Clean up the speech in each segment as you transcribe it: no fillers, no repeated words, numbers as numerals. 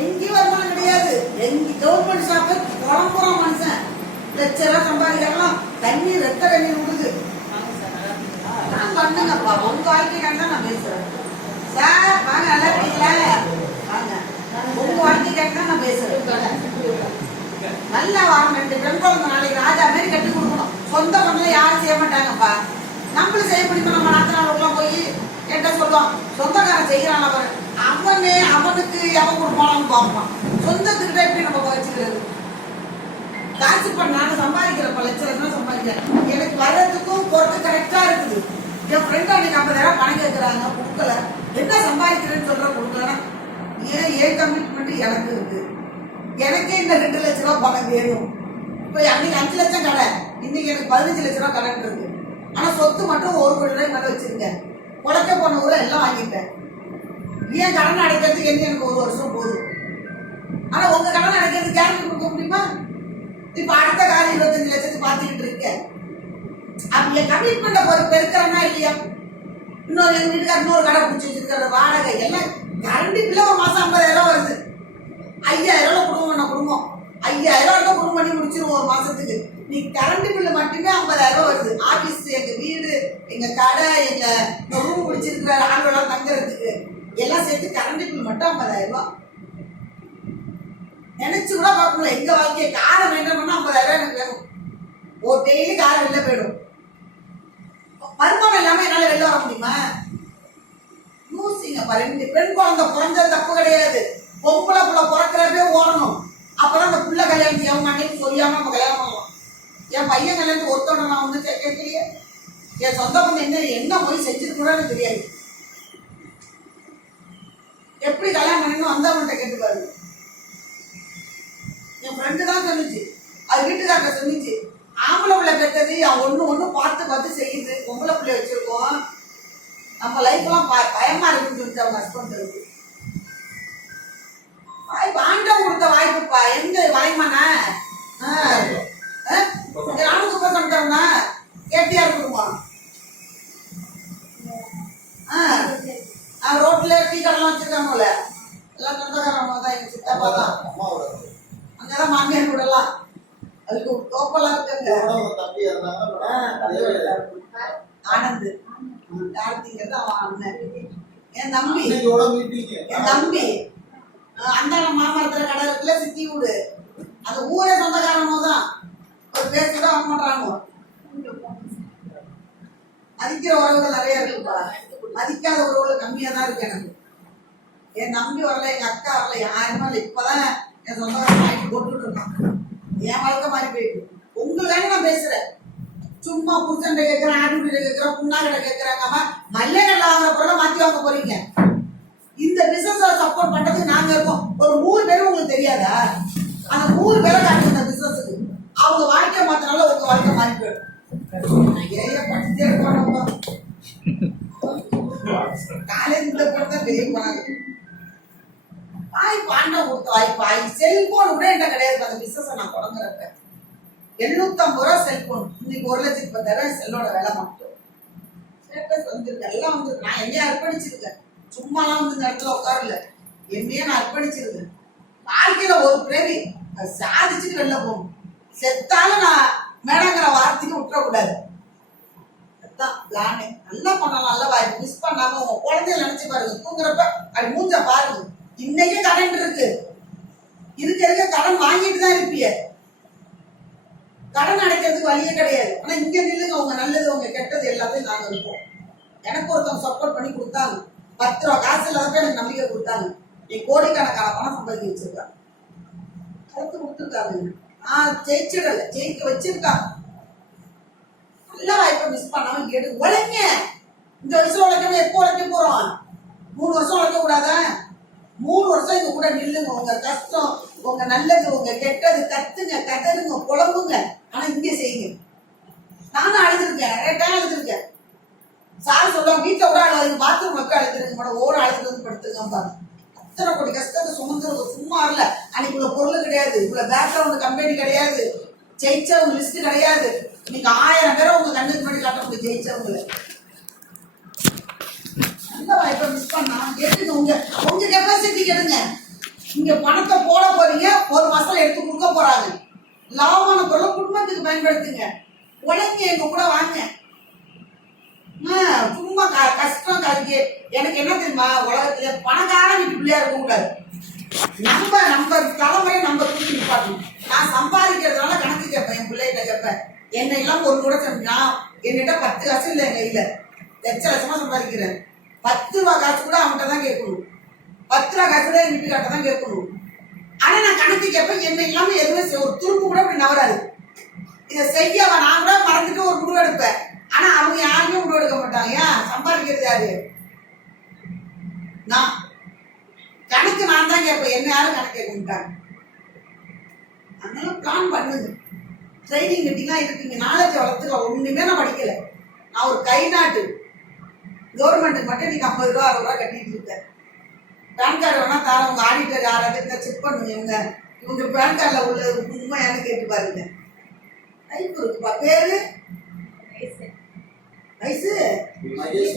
எங்கேயும் வருமானம் கிடையாது. எங்க கவர்மெண்ட் ஷாப்பு குழம்புறோம் மனுஷன் லட்சம் சம்பாதிக்கலாம். தண்ணீர் ரத்த கண்ணீர் விடுது. நான் பண்ணுங்கப்பா, உங்க வாழ்க்கைக்காக தான் நான் பேசுறேன் சார். வாங்க, நல்லா இருக்கீங்களா? வாங்க, உங்க வாழ்க்கைக்காக தான் நான் பேசுறேன். நல்லா வாங்க. 2 பெண் குழந்தை நாளைக்கு ராஜா மாதிரி கட்டி கொடுக்கணும். சொந்த பண்ணல யாரும் செய்ய மாட்டாங்கப்பா. நம்மளும் செய்ய முடியுமா? நம்ம நாத்தினாளுக்குலாம் போய் என்கிட்ட சொல்லுவான், சொந்தக்காரன் செய்யறான் அவர், அவனுக்கு எவன் கொடுப்பானு பார்ப்பான். சொந்தத்துக்கிட்ட எப்படி நம்ம வச்சுக்கிறது? காசு பண்ண நானும் சம்பாதிக்கிறப்ப லட்சம் சம்பாதிக்கிறேன். எனக்கு வர்றதுக்கும் பொறுத்து கரெக்டா இருக்குது. என் ஃப்ரெண்ட் அன்னைக்கு 50,000 பணம் கேட்கறாங்க, கொடுக்கல. என்ன சம்பாதிக்கிறேன்னு சொல்ற கொடுக்கலன்னா, ஏன் கமிட்மெண்ட் எனக்கு இருக்கு. எனக்கே இந்த 2 லட்ச ரூபா பணம் வேணும். இப்ப அன்னைக்கு 5 லட்சம் கடை, இன்னைக்கு எனக்கு 15 லட்ச ரூபா கடன் இருக்கு. ஆனா சொத்து மட்டும் 1 கோடி ரூபாய் மேல வச்சிருக்கேன். உழைக்க போன ஊரை எல்லாம் வாங்கிட்டேன். ஏன் கடன் அடைக்கிறதுக்கு என்ன எனக்கு 1 வருஷம் போதும். ஆனா உங்க கடன் அடைக்கிறதுக்கு கேரண்டி கொடுக்க முடியுமா? இப்ப அடுத்த காலம் 25 லட்சத்துக்கு பாத்துக்கிட்டு இருக்கேன். அப்ப என் கமிட்மெண்ட ஒரு பெருக்கிறனா இல்லையா? இன்னொரு எங்க வீட்டுக்கார இன்னொரு கடை பிடிச்சி வச்சிருக்கிற வாடகை எல்லாம் கரண்டி பிள்ளை ஒரு மாசம் 50,000 வருது. 5,000 குடும்பம் குடும்பம் 5,000 குடும்பம் பண்ணி முடிச்சிருவோம் ஒரு மாசத்துக்கு. நீ கரண்ட் பில்லு மட்டுமே 50,000 வருது. ஆபீஸ், எங்க வீடு, எங்க கடை, எங்க ரூம் பிடிச்சிருக்கிற ஆளுநர் தங்குறதுக்கு எல்லாம் சேர்த்து கரண்ட் பில் மட்டும் 50,000. நினைச்சு கூட பார்க்கணும். எங்க வாழ்க்கையை காரை மெயின்டைன் பண்ணா 50,000 எனக்கு வேணும். ஒரு டெய்லி காரை வெளில போயிடும். வருமானம் இல்லாம என்னால வெளில வர முடியுமா? யூசிங்க பாரு. 2 பெண் குழந்தை பிறந்தது தப்பு கிடையாது. பொம்பளை புள்ள பிறக்கிறப்பே ஓடணும். அப்பதான் அந்த புள்ள கல்யாணத்துக்கு அவங்க அன்னைக்கு சொல்லாம நம்ம கல்யாணம் பண்ணலாம். என் பையன் கல்யாணத்துக்கு ஒருத்தவனை நான் வந்து கேட்கலையே. என் சொந்த பந்தம் என்ன மொழி செஞ்சுட்டு கூட எனக்கு தெரியாது. எப்படி கல்யாணம் பண்ணணும் வந்தவன்கிட்ட கேட்டு பாருங்க. என் ஃப்ரெண்டு தான் சொன்னிச்சு, அது வீட்டுக்காரங்க சொன்னிச்சு. ஆம்பளை பிள்ளை பெற்றது ஒண்ணு பார்த்து செய்யுது. பொம்பளை பிள்ளை வச்சிருக்கோம், நம்ம லைஃப் எல்லாம் பயமா இருக்குன்னு சொல்லிட்டு அவங்க ஹஸ்பண்ட் இருக்கு. வாய்ப்பு ஆண்டம் கொடுத்த வாய்ப்புப்பா. எங்க வாய்மானா நானும் சுப்ப சமைச்சோம்னா கேட்டியா இருக்குமா? ரோட்ல டீ கடைலாம் வச்சிருக்காங்கல்ல, எல்லாம் சொந்தக்காரங்க தான். எங்க சித்தப்பா தான், அங்கதான் மாமியார் கூடலாம். அதுக்கு தோப்பெல்லாம் இருக்குங்க. ஆனந்த் கார்த்திங்கிறது அவன் அண்ணன். என் தம்பி அந்த மாமரத்துல கடை இருக்குல்ல, சித்தி வீடு, அந்த ஊரே சொந்தக்காரனோ தான். ஒரு பேர் கூட வாங்க மாட்டாங்க. மதிக்கிற உறவுகள் நிறைய இருக்குப்பா, மதிக்காத உறவுகள் கம்மியா தான் இருக்கு. எனக்கு என் நம்பி வரல, எங்க அக்கா வரல, யாருமே இல்லை. இப்பதான் என் சொந்தக்காரன் வாங்கி போட்டுட்டு இருக்கான். என் வாழ்க்கை மாறி போயிட்டு உங்களுக்காக நான் பேசுறேன். சும்மா புருஷன் கேட்கிறேன், ஆட்டுக்குடி கேட்கிறேன், புண்ணாக்கடை கேட்கிறாங்க. மல்லிகடை வாங்குற பொருளை மாத்தி வாங்க போறீங்க. இந்த பிசினஸ் சப்போர்ட் பண்றதுக்கு நாங்க இருக்கோம். ஒரு 100 பேரும் உங்களுக்கு தெரியாதா? அந்த 100 பேரை காட்டுங்க இந்த பிசினஸுக்கு. அவங்க வாழ்க்கை மாத்தினால உங்க வாழ்க்கை மாறி போயிடும். படிச்சுட்டே இருப்பாங்க. காலேஜ் இந்த பொறுத்த பெரிய போனாங்க. வாய்ப்பு ஆண்டம் கொடுத்த வாய்ப்பு. செல்போன் கூட என்ன கிடையாது. அந்த பிசினஸ் நான் தொடங்குறப்ப 750 ரூபா செல்போன். இன்னைக்கு 1,10,000 செல்லோட விலை மட்டும். வந்துருக்கு, எல்லாம் வந்துருக்கு. நான் என்னைய அர்ப்பணிச்சிருக்கேன். சும்மாலாம் வந்து இந்த இடத்துல உட்காரல, என்னையே நான் அர்ப்பணிச்சிருக்கேன். வாழ்க்கையில ஒரு பிறவி சாதிச்சுட்டு வெளில போகணும். செத்தாலும் நான் மேடங்கிற வார்த்தைக்கு விட்டுறக்கூடாது. அதுதான் பிளானே. நல்லா பண்ணலாம். நல்ல வாய்ப்பு மிஸ் பண்ணாம உங்க குழந்தைய நினைச்சு பாருங்க. தூங்குறப்ப அது மூஞ்ச பாருங்க. இன்னைக்கே கடன் இருக்கு, இருக்க கடன் வாங்கிட்டு தான் இருப்பீங்க. கடன் அடைக்கிறதுக்கு வழியே கிடையாது. ஆனா இங்க நில்லுங்க. உங்க நல்லது உங்க கெட்டது எல்லாத்தையும் நாங்க இருப்போம். எனக்கு ஒருத்தவங்க சப்போர்ட் பண்ணி கொடுத்தாங்க. 10 ரூபா காசு இல்லாதப்ப எனக்கு நம்பிக்கை கொடுத்தாங்க. நீ கோடிக்கணக்கான பணம் சம்பாதிக்க வச்சிருக்காங்க, கருத்து கொடுத்துருக்காங்க. ஜெயிச்சிடல, ஜெயிக்க வச்சிருக்காங்க. நல்ல வாய்ப்பை மிஸ் பண்ணாம உழைங்க. இந்த வருஷம் உழைக்காம எப்போ உழைக்க போறோம்? 3 வருஷம் உழைக்க கூடாதா? 3 வருஷம் இங்க கூட நில்லுங்க. உங்க கஷ்டம், உங்க நல்லது, உங்க கெட்டது கத்துங்க, கதருங்க, புலம்புங்க. ஆனா இங்க செய்யுங்க. நானும் அழுதுருக்கேன், நிறைய டைம் அழுதுருக்கேன். சார் சொல்லுவாங்க, வீட்டுல கூட அழுது, பாத்ரூம் மட்டும் அழுதுருங்க மேடம், ஓட அழுது வந்து படுத்துருங்க. அத்தனை கோடி கஷ்டத்தை சுமந்துறது சும்மா இல்ல. அன்னைக்கு இவ்வளவு பொருள் கிடையாது, இவ்வளவு பேக்ரவுண்ட் கம்பெனி கிடையாது, ஜெயிச்சவங்க லிஸ்ட் கிடையாது. நீங்க 1000 பேரை உங்க கண்ணுக்கு முன்னாடி காட்ட முடியும் ஜெயிச்சவங்களை. நல்ல வாய்ப்பை மிஸ் பண்ணா எடுத்துங்க. உங்க கெப்பாசிட்டி எடுங்க. இங்க பணத்தை போட போறீங்க, ஒரு மாசம் எடுத்து கொடுக்க போறாங்க. லாபமான பொருளை குடும்பத்துக்கு பயன்படுத்துங்க. உழைங்க, எங்க கூட வாங்க. சும்மா கஷ்டம் கருக்கு. எனக்கு என்ன தெரியுமா, உலகத்துல பணக்கார வீட்டு பிள்ளையா இருக்க கூடாது. நம்ம தலைமுறை நம்ம தூக்கி நிப்பாட்டணும். நான் சம்பாதிக்கிறதுனால கணக்கு கேட்பேன், என் பிள்ளைகிட்ட கேட்பேன். என்ன எல்லாம் ஒரு கூட நான் என்னிட்ட 10 காசு இல்லை என் கையில, லட்சமா சம்பாதிக்கிறேன். 10 ரூபா காசு கூட அவன்கிட்ட தான் கேட்கணும். 10 ரூபா காசு கூட என் வீட்டுக்காட்ட தான் கேட்கணும். ஆனா நான் கணக்கு கேட்பேன். என்ன இல்லாம எதுவுமே ஒரு துருப்பு கூட இப்படி நவராது. இதை செய்ய நான் கூட மறந்துட்டு ஒரு முடிவு எடுப்பேன். ஆனா அவங்க யாருமே முடிவு எடுக்க மாட்டாங்க. ஏன்? சம்பாதிக்கிறது யாரு? நான் கணக்கு நான் தான் கேட்பேன். என்ன யாரும் கணக்கு கேட்க மாட்டாங்க. அதனால பிளான் பண்ணுங்க. ட்ரைனிங் கிட்டீங்கன்னா இருக்குங்க. நாலேஜ் வளர்த்துக்க. ஒண்ணுமே நான் படிக்கல. நான் ஒரு கை நாட்டு கவர்மெண்ட்டுக்கு மட்டும் நீங்க 50 ரூபா 60 ரூபா கட்டிட்டு இருக்கேன். பேன் கார்டு வேணா தர, உங்க ஆடிட்டர் யாராவது செக் பண்ணுங்க. இவங்க பேன் கார்டில் உள்ள உண்மையானு கேட்டு பாருங்க. டைப் இருக்குப்பா. பேரு வயசு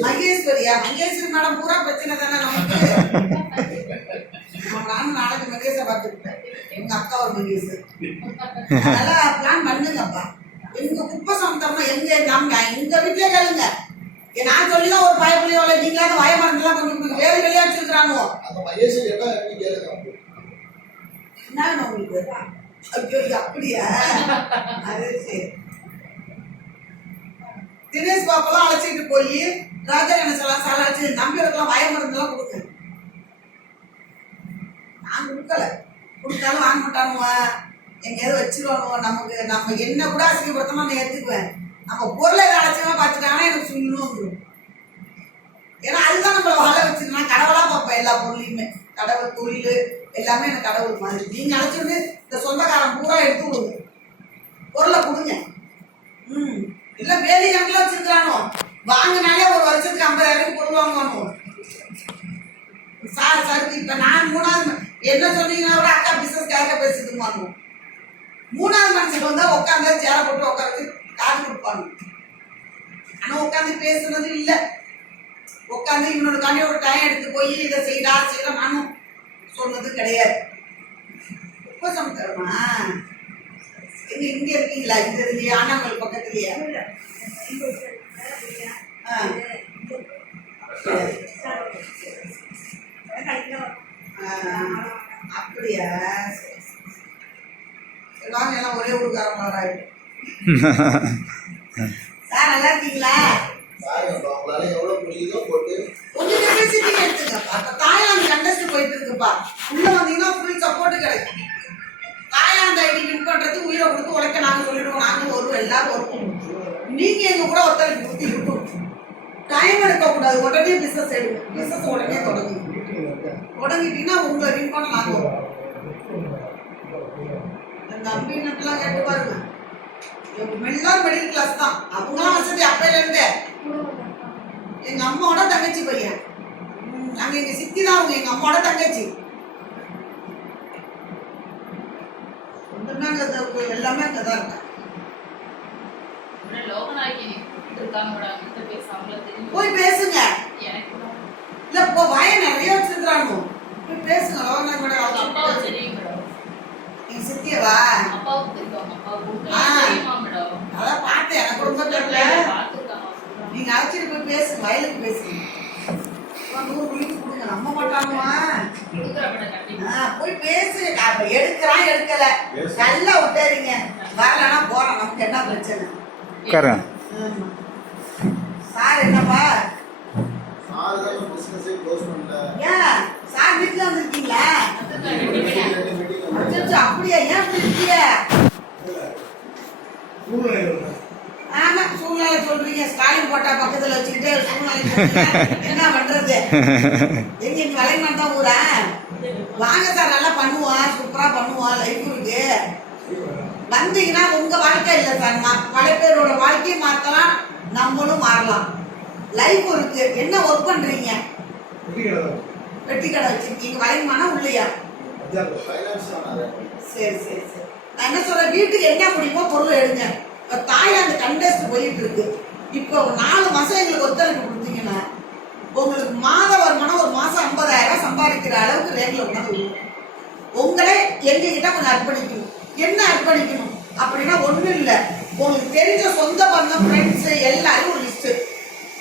மகேஸ்வரியா? மகேஸ்வரி மேடம் பூரா பிரச்சனை தானே நமக்கு. நானும் நாளைக்கு மகேஷை பார்த்துருப்பேன். எங்க அக்கா ஒரு மகேஷ். அதனால பிளான் பண்ணுங்கப்பா. எங்க குப்பை சமத்தம்னா எங்க வீட்டுல கேளுங்க. நான் சொல்லிதான் ஒரு பயப்பிள்ளையோட நீங்களாவது வய மறந்துலாம் கொஞ்சம் வேலை வெளியா வச்சிருக்கிறாங்க. என்ன உங்களுக்கு? அப்படியா? அது சரி. தினேஷ் பாப்பெல்லாம் அழைச்சிட்டு போய் ராஜா கணேசெல்லாம் சாலாச்சு நம்பியவர்களாம் வய மருந்துலாம் கொடுங்க. நான் கொடுக்கல. கொடுத்தாலும் வாங்க மாட்டானுவ. எங்கேயாவது வச்சிருவானுவோ. நம்ம என்ன கூட அசிங்கப்படுத்தமா நான் ஏற்றுக்குவேன். நம்ம பொருளை எதை அழைச்சமா பார்த்துட்டாங்கன்னா எனக்கு சொல்லணும் வந்துடும். ஏன்னா அதுதான் நம்மள வாழ வச்சிருந்தா கடவுளா பார்ப்பேன். எல்லா பொருளையுமே கடவுள் தொழில் எல்லாமே எனக்கு கடவுள் மாதிரி. நீங்க அழைச்சிருந்து இந்த சொந்தக்காரன் பூரா எடுத்து விடுங்க. பொருளை கொடுங்க. இல்ல வேலி கணக்குல வச்சிருக்கானோ வாங்கினாலே ஒரு வருஷத்துக்கு 50,000 பொருள் வாங்குவானோ. சார் இப்ப நான் 3வது என்ன சொன்னீங்கன்னா கூட அக்கா பிசினஸ் கேட்க பேசிட்டு வாங்குவோம். 3வது மனுஷன் வந்தா உட்காந்து சேர போட்டு உட்காந்து காது கொடுப்பாங்க. ஆனா உட்காந்து பேசுறது இல்ல. உட்காந்து இவனோட காண்டி ஒரு டைம் எடுத்து போய் இதை செய்யறா நானும் சொன்னது கிடையாது. உப்ப சமைக்கிறோமா? எங்க இங்க இருக்கீங்களா? இந்த இதுலயே ஆனாமல் பக்கத்துலயே? அப்படியா? வாங்க எல்லாம் ஒரே ஊருக்காரங்களா ஆயிடும். சார் நல்லா இருக்கீங்களா? கொஞ்சம் கெப்பாசிட்டி எடுத்துங்கப்பா. இப்ப தாய்லாந்து கண்டஸ்ட் போயிட்டு இருக்குப்பா. உள்ள வந்தீங்கன்னா ஃபுல் சப்போர்ட் கிடைக்கும். தாய்லாந்து ஐடி வின் பண்றது உயிரை கொடுத்து உழைக்க நாங்க சொல்லிடுவோம். நாங்க வருவோம், எல்லாரும் வருவோம். நீங்க எங்க கூட ஒருத்தருக்கு கொடுத்து இருக்கும். டைம் எடுக்க கூடாது. உடனே பிசினஸ் எடுங்க. பிசினஸ் உடனே தொடங்கிட்டீங்கன்னா உங்களை வின் பண்ண நாங்க வருவோம். அந்த அம்பினெல்லாம் கேட்டு பாருங்க. எல்லாரும் மிடில் கிளாஸ் தான். அவங்களாம் வசதி அப்பையில இருந்தே. எங்க அம்மாவோட தங்கச்சி பையன். நாங்க எங்க சித்தி தான். அவங்க எங்க அம்மாவோட தங்கச்சி. எல்லாமே அங்கதான் இருக்காங்க. போய் பேசுங்க. இல்ல இப்போ வய நிறைய வச்சிருக்காங்க. போய் பேசுங்க. லோகநாயகி மேடம் நீங்க சித்தியவா? அதான் பார்த்தேன். எனக்கு ரொம்ப தெரியல. நீங்க அழைச்சிட்டு போய் பேசுங்க. வயலுக்கு பேசுங்க. 100 மணிக்கு கொடுங்க. நம்ப மாட்டானுமா? போய் பேசு. எடுக்கிறான் எடுக்கல நல்லா விட்டாருங்க. வரலன்னா போறோம். நமக்கு என்ன பிரச்சனை? சார் என்னப்பா? ஏன் சார் வீட்டுல வந்துருக்கீங்களா? அப்படியா? ஏன் இருக்கீங்க? ஆமா சூழ்நிலை சொல்றீங்க. ஸ்டாலின் போட்டா பக்கத்துல வச்சுக்கிட்டு சூழ்நிலை என்ன பண்றது? எங்க இங்க வளையமான் தான் ஊரா? வாங்க சார், நல்லா பண்ணுவோம். சூப்பரா பண்ணுவோம். லைஃப் இருக்கு. வந்தீங்கன்னா உங்க வாழ்க்கை இல்லை சார். பல பேரோட வாழ்க்கையை மாத்தலாம். நம்மளும் மாறலாம். லைஃப் இருக்கு. என்ன ஒர்க் பண்றீங்க? வெட்டி கடை வச்சிருக்கீங்க. வளையமானா உள்ளையா? சரி சரி சரி. நான் என்ன சொல்றேன், வீட்டுக்கு என்ன முடியுமோ பொருள் எடுங்க. தாய்லாந்து கண்டஸ்ட் போயிட்டு இருக்கு. இப்போ 4 மாசம் எங்களுக்கு ஒத்துழைப்பு கொடுத்தீங்கன்னா உங்களுக்கு மாத வருமானம் ஒரு மாசம் 50,000 சம்பாதிக்கிற அளவுக்கு ரேங்க்ல உணர்வு உங்களை எங்ககிட்ட கொஞ்சம் அர்ப்பணிக்கணும். என்ன அர்ப்பணிக்கணும் அப்படின்னா ஒண்ணும் இல்லை, உங்களுக்கு தெரிஞ்ச சொந்த பந்தம் ஃப்ரெண்ட்ஸ் எல்லாரும் ஒரு லிஸ்ட்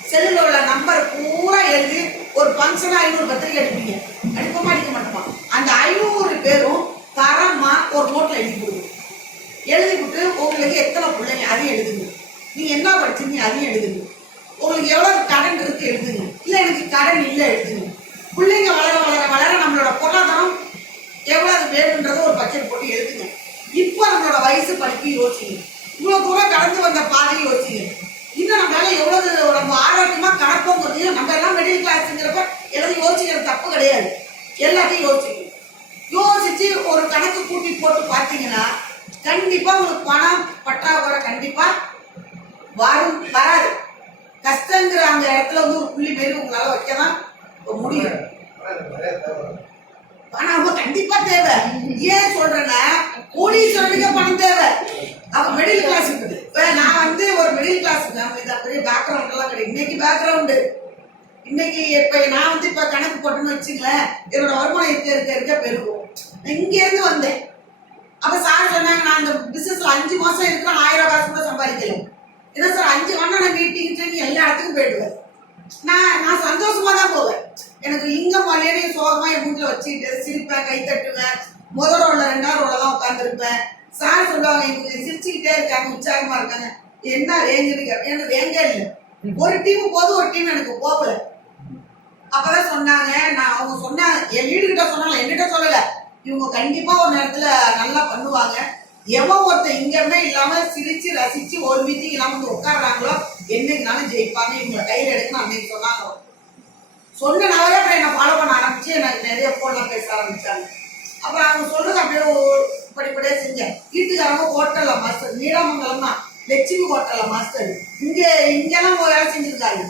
செல்லுல உள்ள நம்பர் பூரா எழுதி ஒரு ஃபங்க்ஷனா 500 பத்திரிக்கை அடிப்பீங்க. அடிப்போமா அடிக்க மாட்டோமா? அந்த 500 பேரும் தரமா ஒரு நோட்ல எழுதி கொடுங்க. எழுதி விட்டு உங்களுக்கு எத்தனை பிள்ளைங்க அதையும் எழுதுங்க. நீங்க என்ன படிச்சீங்க அதையும் எழுதுங்க. உங்களுக்கு எவ்வளவு கடன் இருக்கு எழுதுங்க. இல்ல எனக்கு கடன் இல்லை எழுதுங்க. பிள்ளைங்க வளர வளர வளர நம்மளோட பொருளாதாரம் எவ்வளவு வேணுன்றத ஒரு பட்ஜெட் போட்டு எழுதுங்க. இப்போ நம்மளோட வயசு படிப்பு யோசிங்க. இவ்வளவு தூரம் கடந்து வந்த பாதையை யோசிங்க. இன்னும் நம்மளால எவ்வளவு நம்ம ஆரோக்கியமா கடப்போங்கிறதையும் நம்ம எல்லாம் மிடில் கிளாஸ்ங்கிறப்ப எல்லாம் யோசிக்கிறது தப்பு கிடையாது. எல்லாத்தையும் யோசிங்க. யோசிச்சு ஒரு கணக்கு கூட்டி போட்டு பார்த்தீங்கன்னா கண்டிப்பா உங்களுக்கு பணம் பற்றாக்குறை கண்டிப்பா வராது. கஷ்டங்கிற அந்த இடத்துல வந்து ஒரு புள்ளி மாரி உங்களால வைக்கதான் முடியும். பணம் கண்டிப்பா தேவை. ஏன் சொல்றேன்னா கோடீஸ்வரனுக்கு பணம் தேவை. அப்ப மிடில் கிளாஸ் நான் வந்து ஒரு மிடில் கிளாஸ் பெரிய பேக்ரவுண்ட் எல்லாம் கிடையாது. இன்னைக்கு பேக்ரவுண்டு இன்னைக்கு இப்ப நான் வந்து இப்ப கணக்கு போட்டுன்னு வச்சுங்களேன், என்னோட வருமானம் இருக்க பெருகும். இங்க இருந்து வந்தேன். அப்ப சார் சொன்னாங்க, நான் இந்த பிசினஸ்ல 5 மாசம் இருக்கிறேன், 1000 காசு கூட சம்பாதிக்கல. என்ன சார் 5 வாரம் மீட்டிங் ட்ரெயினிங் எல்லா இடத்துக்கும் போயிடுவேன். நான் சந்தோஷமா தான் போவேன். எனக்கு இங்கம் வலையே சோகமா என் மூஞ்சில வச்சுக்கிட்டு சிரிப்பேன், கை தட்டுவேன். முதல் ரோல 2வது ரோல தான் உட்காந்துருப்பேன். சார் சொல்லுவாங்க, இவங்க சிரிச்சுக்கிட்டே இருக்காங்க, உற்சாகமா இருக்காங்க. என்ன ரேஞ்ச் இருக்கு? எனக்கு ரேங்கே இல்லை. ஒரு டீம் போது ஒரு டீம் எனக்கு போகல. அப்பதான் சொன்னாங்க, நான் அவங்க சொன்னாங்க, என் வீடு கிட்ட சொன்னாங்க, என்கிட்ட சொல்லல. இவங்க கண்டிப்பா ஒரு நேரத்துல நல்லா பண்ணுவாங்க. எவன் ஒருத்தர் இங்க இருந்தே இல்லாம சிரிச்சு ரசிச்சு ஒரு மீட்டிங் இல்லாம வந்து உட்காடுறாங்களோ என்னைக்குனாலும் ஜெயிப்பாங்க. இவங்க கையில எடுக்கணும் அன்னைக்கு சொன்னாங்க. சொன்ன நவரே அப்புறம் என்ன ஃபாலோ பண்ண ஆரம்பிச்சு எனக்கு நிறைய போன்லாம் பேச ஆரம்பிச்சாங்க. அப்புறம் அவங்க சொல்றது அப்படியே படிப்படியா செஞ்சேன். வீட்டுக்காரங்க ஹோட்டல்ல மாஸ்டர், நீடாமங்கலம் தான் லட்சுமி ஹோட்டல்ல மாஸ்டர். இங்கெல்லாம் வேலை செஞ்சிருக்காங்க.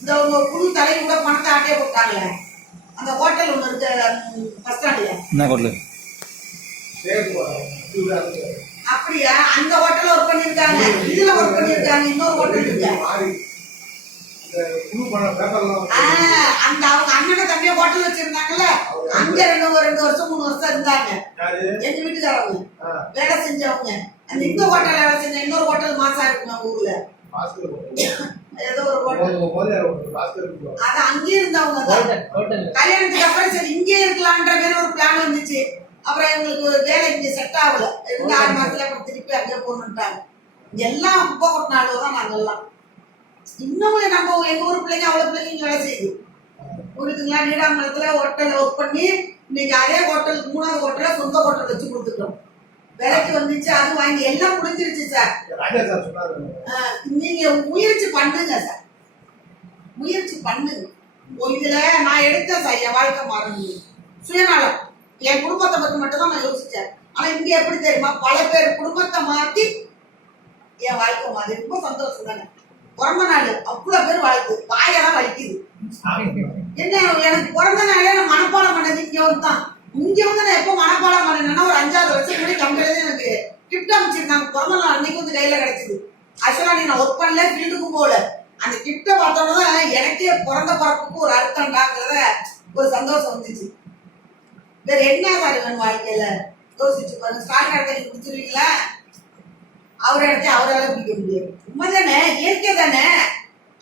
இந்த உங்க புது தலை கூட பணத்தை ஆட்டையே போட்டாங்களே, அந்த ஹோட்டல் ஒண்ணு இருக்கு பஸ் ஸ்டாண்ட்ல. என்ன ஹோட்டல்? அப்படியா? அந்த ஹோட்டல்ல ஒர்க் பண்ணிருக்காங்க, இதுல ஒர்க் பண்ணிருக்காங்க. இன்னொரு ஹோட்டல் இருக்கு அந்த அவங்க அண்ணனை தம்பியா ஹோட்டல் வச்சிருந்தாங்கல்ல, அங்க 2 வருஷம் 3 வருஷம் இருந்தாங்க. எங்க வீட்டுக்காரவங்க வேலை செஞ்சவங்க. அந்த இந்த ஹோட்டல்ல வேலை செஞ்ச இன்னொரு ஹோட்டல் மாசா இருக்குமா ஊர்ல, ஏதோ ஒரு ஹோட்டல். அது அங்கேயே இருந்தவங்க தான். கல்யாணத்துக்கு அப்புறம் சரி இங்கே இருக்கலான்ற மாதிரி ஒரு பிளான் வந்துச்சு. அப்புறம் எங்களுக்கு ஒரு வேலை இங்க செட் ஆகல. 6 மாசத்துல அப்புறம் திருப்பி அங்கே போகணுன்ட்டாங்க. எல்லாம் உப்ப கொட்டினாலும் தான் நாங்கெல்லாம். இன்னமும் நம்ம எங்க ஊர் பிள்ளைங்க அவ்வளவு பிள்ளைங்க வேலை செய்யுது. புரியுதுங்களா? நீடாமங்கலத்துல ஹோட்டல்ல ஒர்க் பண்ணி இன்னைக்கு அதே ஹோட்டலுக்கு 3வது ஹோட்டல்ல சொந்த ஹோட்டல் வச்சு கொடுத்துட்டோம். விலைக்கு வந்துச்சு, அது வாங்கி எல்லாம் முடிஞ்சிருச்சு சார். நீங்க முயற்சி பண்ணுங்க சார், முயற்சி பண்ணுங்க. இதுல நான் எடுத்தேன் சார், என் வாழ்க்கை மாறணும். சுயநலம் என் குடும்பத்தை பத்தி மட்டும் தான் நான் யோசிச்சேன். ஆனா இங்க எப்படி தெரியுமா, பல பேர் குடும்பத்தை மாத்தி என் வாழ்க்கை மாறி. ரொம்ப சந்தோஷம் தானே. பிறந்த நாள் அவ்வளவு பேர் வாழ்த்து வாயெல்லாம் வலிக்குது. என்ன எனக்கு பிறந்த நாளே நான் மனப்பாடம் பண்ணது இங்க வந்து தான். இங்க வந்து நான் எப்போ மனப்பாடம் பண்ணேன்னா ஒரு 5-6 வருஷம் முன்னாடி கம்பெனில எனக்கு கிஃப்ட் அமைச்சிருந்தாங்க. பிறந்த நாள் அன்னைக்கு வந்து கையில கிடைச்சது. ஆக்சுவலா நான் ஒர்க் பண்ணல, ஃபீல்டுக்கும் போகல. அந்த கிஃப்ட பார்த்தோம்னா எனக்கே பிறந்த பரப்புக்கு ஒரு அர்த்தம்டாங்கிறத ஒரு சந்தோஷம் வந்துச்சு. வேற என்ன சார் வேணும் வாழ்க்கையில? யோசிச்சு பாருங்க. ஸ்டாலின் இடத்த நீங்க பிடிச்சிருவீங்களா? அவர் இடத்த அவரால் பிடிக்க முடியாது. உண்மைதானே, இயற்கை தானே.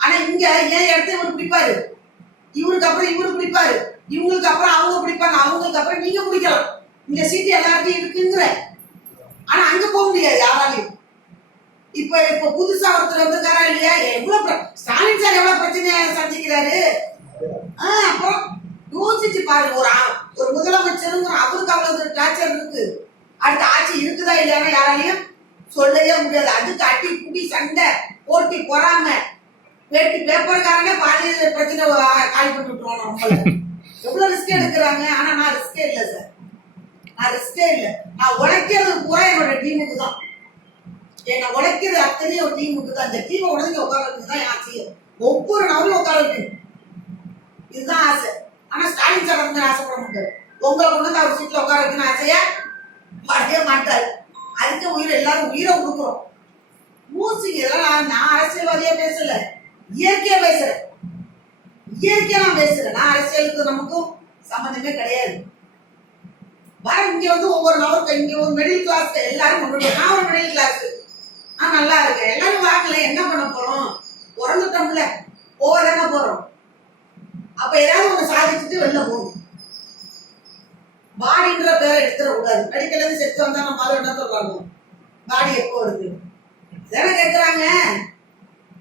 ஆனா இங்க ஏன் இடத்த இவர் பிடிப்பாரு, இவருக்கு அப்புறம் இவரு பிடிப்பாரு, இவங்களுக்கு அப்புறம் அவங்க பிடிப்பாங்க, அவங்களுக்கு அப்புறம் நீங்க பிடிக்கலாம். இந்த சீட்டு எல்லாருக்கும் இருக்குங்கிற. ஆனா அங்க போக முடியாது யாராலையும். இப்ப புதுசா ஒருத்தர் வந்திருக்காரா இல்லையா? எவ்வளவு ஸ்டாலின் சார் எவ்வளவு பிரச்சனையை சந்திக்கிறாரு. அப்புறம் யோசிச்சு பாருங்க. ஒரு முதலமைச்சருங்கிற அவருக்கு அவ்வளவு டார்ச்சர் இருக்கு. அடுத்த ஆட்சி இருக்குதா இல்லையா யாராலையும் சொல்லவே முடியாது. அதுக்கு அடி புடி சண்டை போட்டி பொறாம வேட்டி பேப்பர்காரங்க பாதி பிரச்சனை காலி பண்ணி விட்டுருவோம். நம்மள எவ்வளவு ரிஸ்க் எடுக்கிறாங்க. ஆனா நான் ரிஸ்கே இல்லை சார், நான் ரிஸ்கே இல்லை. நான் உழைக்கிறது பூரா என்னோட டீமுக்கு தான். என்ன உழைக்கிறது அத்தனையும் ஒரு டீமுக்கு தான். இந்த டீமை உடனே உட்கார வைக்கணும் தான் என் ஆசையை. ஒவ்வொரு நாளும் உட்கார வைக்கணும், இதுதான் ஆசை. ஆனா ஸ்டாலின் சார் வந்து ஆசைப்பட மாட்டாரு. உங்களை கொண்டு வந்து அவர் சீட்ல உட்கார வைக்கணும் ஆசையா படவே மாட்டாரு. அதுக்கு எல்லாரும் உயிரை கொடுக்குறோம். மூசிங்க இதெல்லாம் நான் அரசியல்வாதியா பேசல, இயற்கையா பேசுறேன். இயற்கையா நான் பேசுறேன். நான் அரசியலுக்கு நமக்கும் சம்பந்தமே கிடையாது. வர இங்க வந்து ஒவ்வொரு நபருக்கும் இங்க ஒரு மிடில் கிளாஸ் எல்லாரும் கொண்டு நான் ஒரு மிடில் கிளாஸ், நான் நல்லா இருக்கேன். எல்லாரும் வாங்கல, என்ன பண்ண போறோம்? பிறந்துட்டோம்ல, போவதானே போறோம். அப்ப ஏதாவது ஒண்ணு சாதிச்சுட்டு வெளில போகணும். பாடின்ற பேரை எடுத்துட கூடாது. மெடிக்கல்ல இருந்து செத்து வந்தா நம்ம பால் என்ன சொல்றாங்க, பாடி எப்போ வருது தானே கேட்கறாங்க.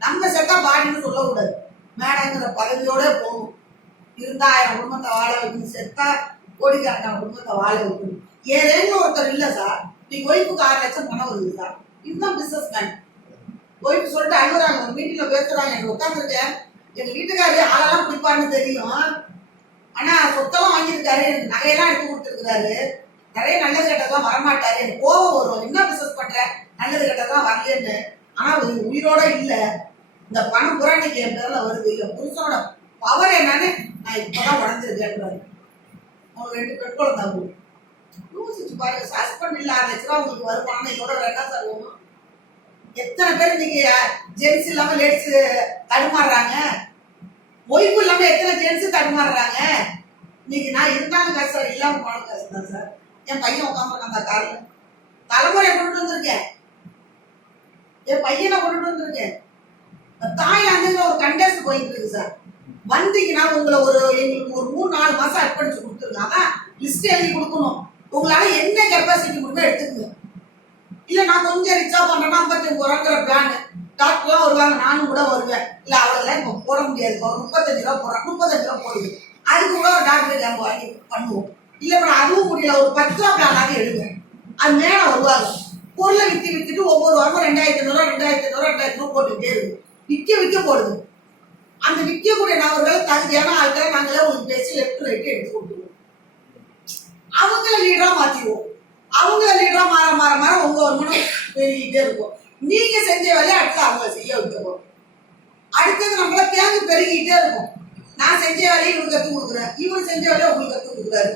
நம்ம செத்தா பாடின்னு சொல்லக்கூடாது. மேடங்கிற பதவியோட போகணும். இருந்தா 1000 குடும்பத்தை வாழ வைக்கணும், செத்தா கோடிக்கணக்கான குடும்பத்தை வாழ வைக்கணும். ஏதேன்னு ஒருத்தர் இல்ல சார், நீங்க ஒய்ஃபுக்கு 6 லட்சம் பணம் வருது சார், இதுதான் பிசினஸ் மேன். ஒய்ஃபு சொல்லிட்டு அழுகுறாங்க, ஒரு மீட்டிங்ல பேசுறாங்க, எனக்கு உட்காந்துருக்கேன், எங்க வீட்டுக்காரரு ஆளெல்லாம் பிடிப்பாருன்னு தெரியும், ஆனா சொத்தெல்லாம் வாங்கியிருக்காரு, எனக்கு நகையெல்லாம் எடுத்து கொடுத்துருக்காரு, நிறைய நல்லது கெட்டதெல்லாம் வரமாட்டாரு, எனக்கு கோபம் வரும், என்ன பிசினஸ் பண்ற, நல்லது கெட்டதெல்லாம் வரலன்னு. ஆனா உயிரோட இல்ல, இந்த பணம் பூரா இன்னைக்கு என் பேர்ல வருது. என் புருஷனோட பவர் என்னன்னு நான் இப்பதான் உணர்ந்துருக்கேன். அவங்க 2 பெண் குழந்தை, யோசிச்சு பாருங்க. ஹஸ்பண்ட் இல்ல 6 லட்ச ரூபா உங்களுக்கு வருமானம், இதோட வேண்டாம் சார் ஒண்ணும். எத்தனை பேர் இன்னைக்கு ஜென்ஸ் இல்லாம லேடிஸ் தடுமாறுறாங்க, ஒய்ஃபு இல்லாம எத்தனை ஜென்ஸ் தடுமாறுறாங்க. இன்னைக்கு நான் இருந்தாலும் காசு சார், இல்லாம போனாலும் காசு தான் சார். என் பையன் உட்காந்துருக்கான் அந்த கார்ல, தலைமுறையை கொண்டு வந்திருக்கேன், என் பையனை கொண்டு வந்திருக்கேன். தாய்லாந்துல ஒரு கண்டஸ்ட் போயிட்டு இருக்கு சார், வந்தீங்கன்னா உங்களை எங்களுக்கு ஒரு 3-4 மாசம் அர்ப்பணிச்சு கொடுத்துருங்க. அதான் லிஸ்ட் எழுதி கொடுக்கணும். உங்களால என்ன கெப்பாசிட்டி முடியுமோ எடுத்துக்கங்க. இல்ல நான் கொஞ்சம் ரிச்சா பண்றேன்னா 55 ரூபாங்கிற பிளான், டாக்டர்லாம் வருவாங்க, நானும் கூட வருவேன். இல்ல அவ்வளவுதான் இப்ப போட முடியாது, 35 ரூபா போடுறேன், 35 ரூபா போடுது, அதுக்கு கூட ஒரு டாக்டர் கேம்ப் வாங்கி பண்ணுவோம். இல்ல அதுவும் முடியல, ஒரு 10 ரூபா பிளானாக எடுங்க. அது மேல வருவாங்க, பொருளை வித்துட்டு ஒவ்வொரு வாரமும் 2500 2000 போட்டுட்டே இருக்கு, விற்க போடுது. அந்த விற்கக்கூடிய நபர்கள் தகுதியான ஆட்களை நாங்களே உங்களுக்கு பேசி லெஃப்ட் ரைட்டு எடுத்து கொடுத்துருவோம். அவங்கள லீடரா மாத்திடுவோம். அவங்கள லீடரா மாற உங்க வருமானம் பெருகிட்டே இருக்கும். நீங்க செஞ்ச வேலையை அடுத்து அவங்க செய்ய வைக்கிறோம். அடுத்தது நம்மள தேங்கு பெருகிட்டே இருக்கும். நான் செஞ்ச வேலையை இவருக்கு கற்றுக் கொடுக்குறேன், இவர் செஞ்ச வேலையை உங்களுக்கு கற்றுக் கொடுக்குறாரு,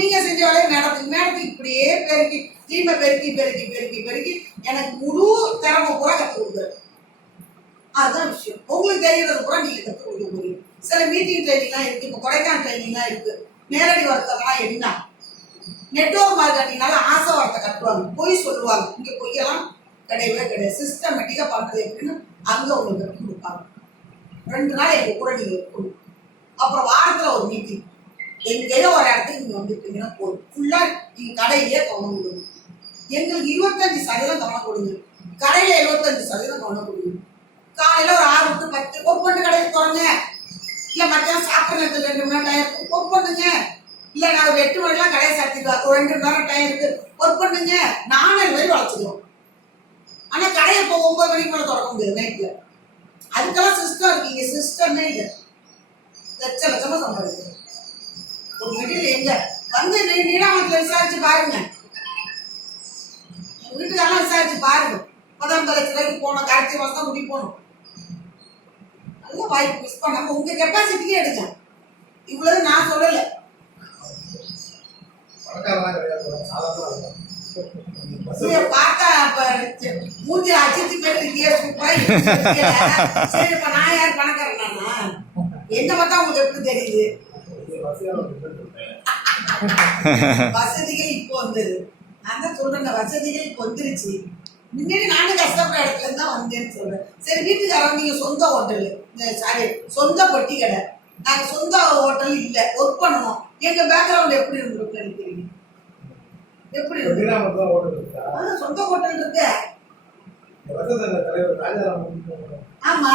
நீங்க செஞ்ச வேலையை மேடத்துக்கு இப்படியே பெருக்கி தீமை பெருக்கி எனக்கு முழு திறமை பூரா கற்றுக் கொடுக்குறாரு. அதுதான் விஷயம். உங்களுக்கு தெரியறது கூட நீங்க கற்றுக் கொடுக்க முடியும். சில மீட்டிங் ட்ரைனிங்லாம் இருக்கு, இப்போ கொடைக்கானல் ட்ரைனிங்லாம் இருக்கு. நேரடி வர்த்தகம்லாம் என்ன, நெட்வொர்க் மார்க்கெட்டிங்னால ஆசை வார்த்தை கட்டுவாங்க, பொய் சொல்லுவாங்க. இங்க பொய்யெல்லாம் கிடையாது. சிஸ்டமேட்டிக்கா பண்றது எப்படின்னு அங்க உங்களுக்கு கற்றுக் கொடுப்பாங்க. 2 நாள் எங்க கூட நீங்க இருக்கணும். அப்புறம் வாரத்துல ஒரு மீட்டிங், எங்கேயோ ஒரு இடத்துக்கு நீங்க வந்துருக்கீங்கன்னா போதும், ஃபுல்லா நீங்க கடையிலேயே கவனம் கொடுங்க. எங்களுக்கு 25% கவனம் கொடுங்க, கடையில 75% கவனம் கொடுங்க. காலையில ஒரு 6 to 10 ஒர்க் பண்ணு கடையை போறங்க, இல்ல மத்தியானம் சாப்பிட்ற நேரத்துல 2 மணி நேரம் ஒர்க் பண்ணுங்க. இல்ல நான் ஒரு 8 மணிக்கெல்லாம் கடையை சாத்திடுவேன், ஒரு 2 மணி நேரம் டைம் இருக்கு, ஒர்க் பண்ணுங்க. 4 வரை வளர்ச்சிடுவோம். ஆனா கடையை இப்போ 9 மணிக்கு மேல தொடங்க முடியாது நைட்ல. அதுக்கெல்லாம் சிஸ்டம் இருக்கீங்க, சிஸ்டமே இல்லை. லட்சமா சம்பாதிக்கிறோம். ஒரு மிடில் எங்க வந்து நீடாமத்துல விசாரிச்சு பாருங்க, வீட்டுக்காரெல்லாம் விசாரிச்சு பாருங்க. 15 லட்சம் ரூபாய்க்கு போனோம், கடைசி மாசம் தான் முடி போகணும். நல்ல வாய்ப்பு மிஸ் பண்ணாம உங்க கெப்பாசிட்டியே எடுங்க. இவ்வளவு நான் சொல்லல. பார்த்தா மூஞ்சி அச்சிச்சு பேருக்கு சரி, இப்ப நான் யார் பணக்காரனா? என்ன பார்த்தா உங்களுக்கு எப்படி தெரியுது? வசதிகள் இப்போ வந்தது. நான் தான் சொல்றேன், வசதிகள் இப்போ வந்துருச்சு. முன்னாடி நானும் கஷ்டப்படுற இடத்துல இருந்து தான் வந்தேன்னு சொல்றேன். சரி, வீட்டுக்காரங்க நீங்க சொந்த ஹோட்டலு, சாரி சொந்த பொட்டி கடை, நாங்க சொந்த ஹோட்டல் இல்ல, ஒர்க் பண்ணணும். எங்க பேக்ரவுண்ட் எப்படி இருந்திருக்கு நினைக்கிறீங்க? எப்படி சொந்த ஹோட்டல் இருக்கு? ஆமா,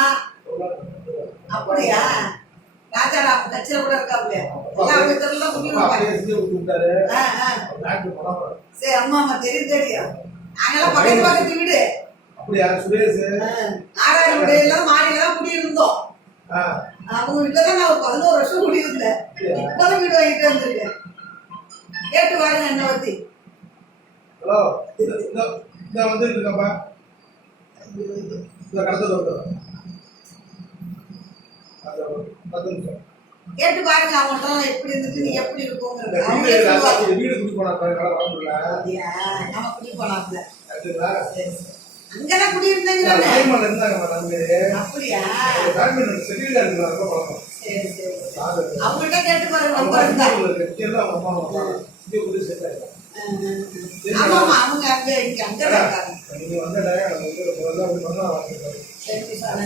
அப்படியா? ராஜாராம் கட்சியில கூட இருக்காப்ல, சரி. அம்மா தெரியும். நாங்கெல்லாம் பக்கத்து வீடு, நாராயண எல்லாம் மாடியில தான் குடியிருந்தோம். அவங்க வீட்டுலதான் நான் ஒரு 11 வருஷம் குடியிருந்தேன். இப்பதான் வீடு வாங்கிட்டு வந்திருக்கேன். கேட்டு பாருங்க என்ன பத்தி. கேட்டு பாருங்க அவங்கள்ட்ட எப்படி இருந்துட்டு நீங்க எப்படி இருக்கோங்கிறது. நம்ம குடி போனாப்ல அங்கதான் குடியிருந்தேங்க. அப்படியா? சரி சரி அவங்கள்ட்ட கேட்டு பாருங்க நம்பர் இருந்தா. ஆமாமா அவங்க அங்க இங்க அங்கதான் இருக்காங்க. சரி சார்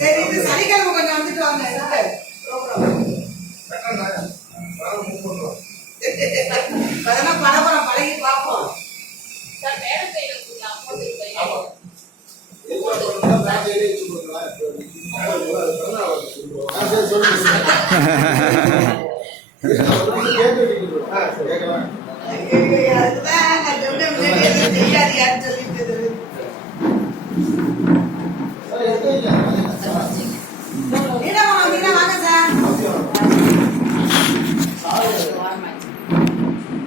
சரி இது சனிக்கிழமை கொஞ்சம் வந்துட்டு வாங்க இருக்கு அதெல்லாம் பரபரம் பழகி பார்ப்போம். அதுக்குதான்